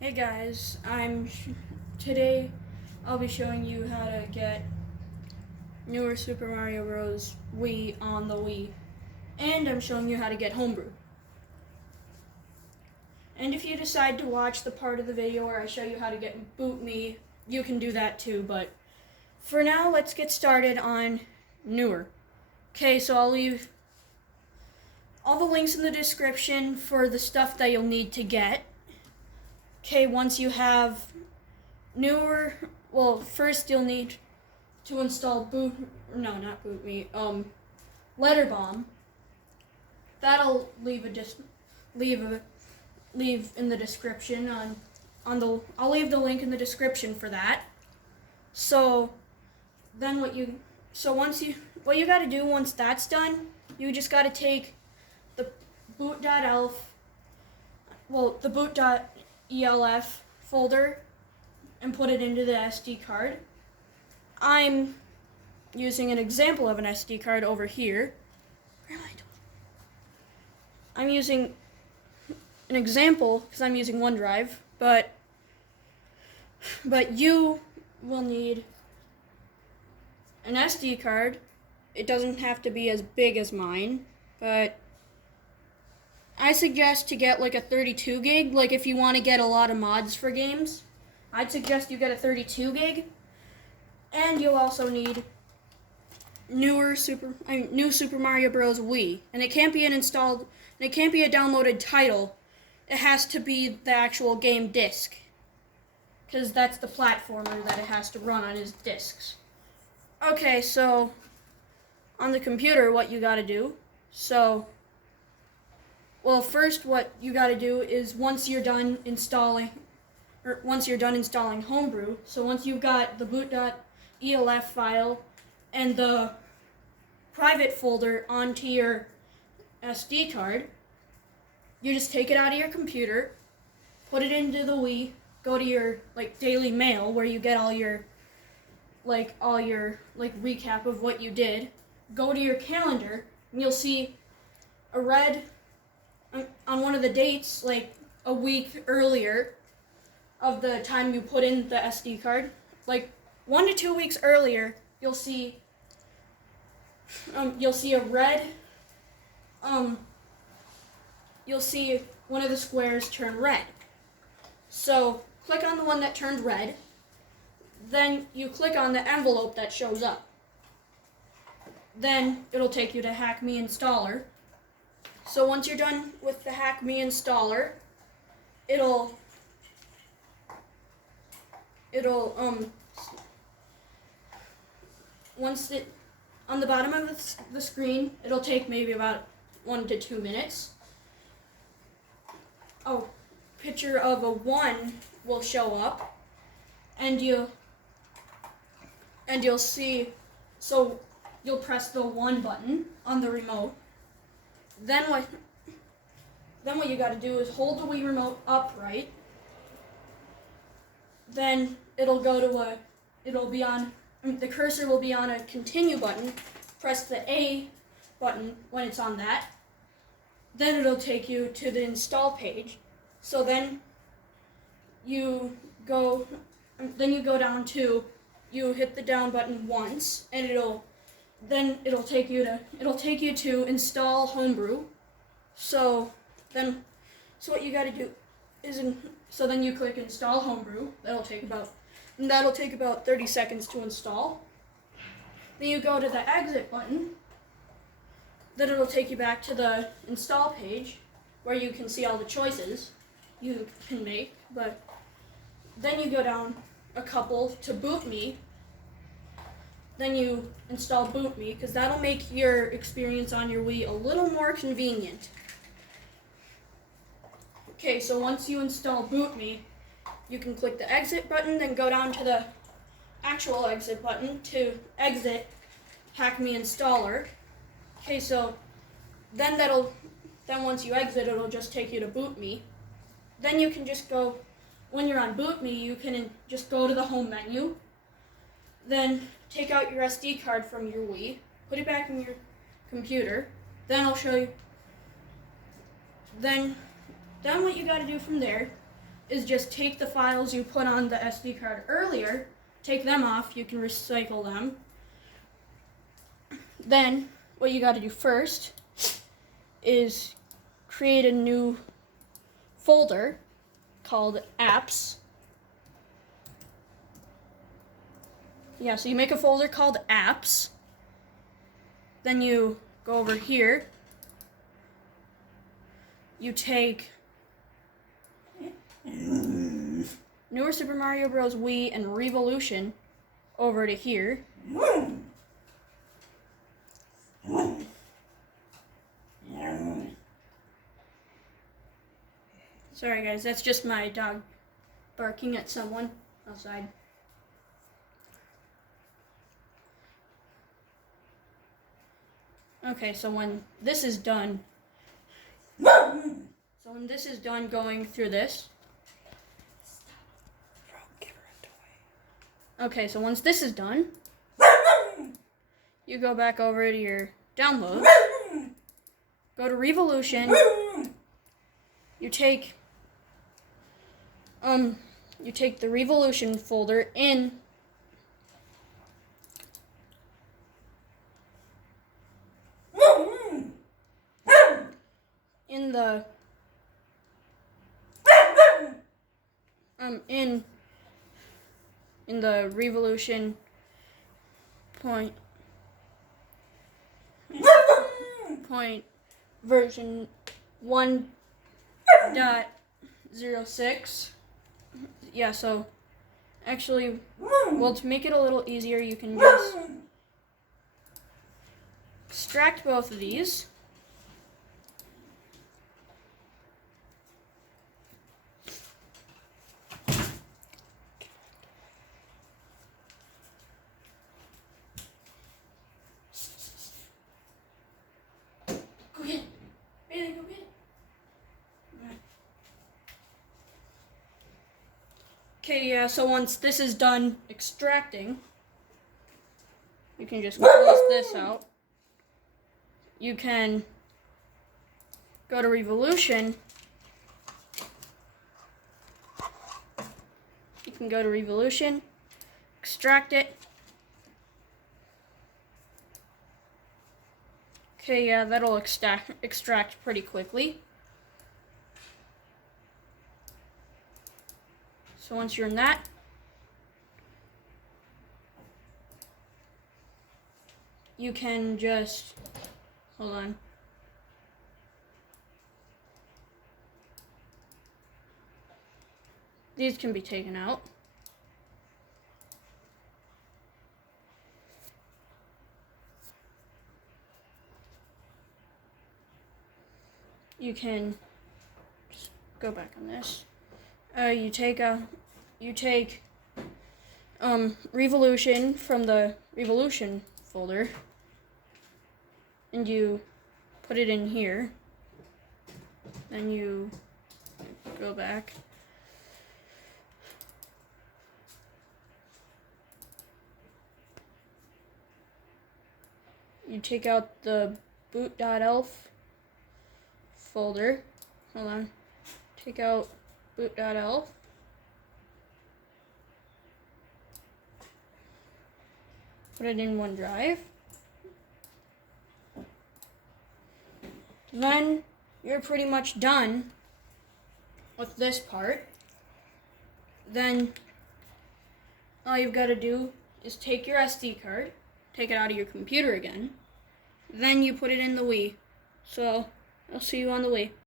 Hey guys, today I'll be showing you how to get newer Super Mario Bros. Wii on the Wii, and I'm showing you how to get Homebrew. And if you decide to watch the part of the video where I show you how to get Boot Me, you can do that too, but for now, let's get started on newer. Okay, so I'll leave all the links in the description for the stuff that you'll need to get. Okay, once you have newer, first you'll need to install Letter Bomb. That'll leave in the description I'll leave the link in the description for that. So then what you got to do once that's done, you just got to take the boot.elf folder and put it into the SD card. I'm using an example of an SD card over here. Where am I doing? I'm using an example because I'm using OneDrive, but you will need an SD card. It doesn't have to be as big as mine, but I suggest to get like a 32 gig. Like if you want to get a lot of mods for games, I'd suggest you get a 32 gig. And you'll also need new Super Mario Bros. Wii. And it can't be a downloaded title. It has to be the actual game disc, because that's the platformer that it has to run on, is discs. Okay, so on the computer, what you gotta do, first what you gotta do is once you're done installing Homebrew, so once you've got the boot.elf file and the private folder onto your SD card, you just take it out of your computer, put it into the Wii, go to your daily mail where you get all your recap of what you did, go to your calendar, and you'll see a red on one of the dates, like a week earlier of the time you put in the SD card, like 1 to 2 weeks earlier, you'll see a red, you'll see one of the squares turn red. So click on the one that turned red, then you click on the envelope that shows up. Then it'll take you to Hack Me Installer. So once you're done with the Hack Me Installer, on the bottom of the screen, it'll take maybe about 1 to 2 minutes. A picture of a 1 will show up, and you'll see, so you'll press the 1 button on the remote. Then what you gotta do is hold the Wii remote upright. Then the cursor will be on a continue button. Press the A button when it's on that. Then it'll take you to the install page. So then you go down to, you hit the down button once, and it'll take you to install Homebrew. So what you got to do is then you click install Homebrew. That'll take about 30 seconds to install. Then you go to the exit button. Then it'll take you back to the install page where you can see all the choices you can make. But then you go down a couple to Boot Me. Then you install Boot Me, because that'll make your experience on your Wii a little more convenient. Okay, so once you install Boot Me, you can click the exit button, then go down to the actual exit button to exit Hack Me Installer. Okay, so then once you exit, it'll just take you to Boot Me. Then you can just go, when you're on Boot Me, you can just go to the home menu, then take out your SD card from your Wii, put it back in your computer, then I'll show you. Then what you gotta do from there is just take the files you put on the SD card earlier, take them off, you can recycle them. Then what you got to do first is create a new folder called apps. Yeah, so you make a folder called apps. Then you go over here. You take Newer Super Mario Bros. Wii and Revolution over to here. Sorry guys, that's just my dog barking at someone outside. Okay, so when this is done, going through this. Okay, so once this is done, you go back over to your downloads, go to Revolution, you take the Revolution folder in the in the Revolution point version 1.06. Yeah, so actually, well, to make it a little easier, you can just extract both of these. Okay, yeah, so once this is done extracting, you can just close this out. You can go to Revolution. You can go to Revolution, extract it. Okay, yeah, that'll extract pretty quickly. So once you're in that, you can just, hold on. These can be taken out. You can just go back on this. You take Revolution from the Revolution folder, and you put it in here. Then you go back. You take out the boot.elf folder. Hold on. Take out boot.elf. Put it in OneDrive. Then you're pretty much done with this part. Then all you've got to do is take your SD card, take it out of your computer again. Then you put it in the Wii. So I'll see you on the Wii.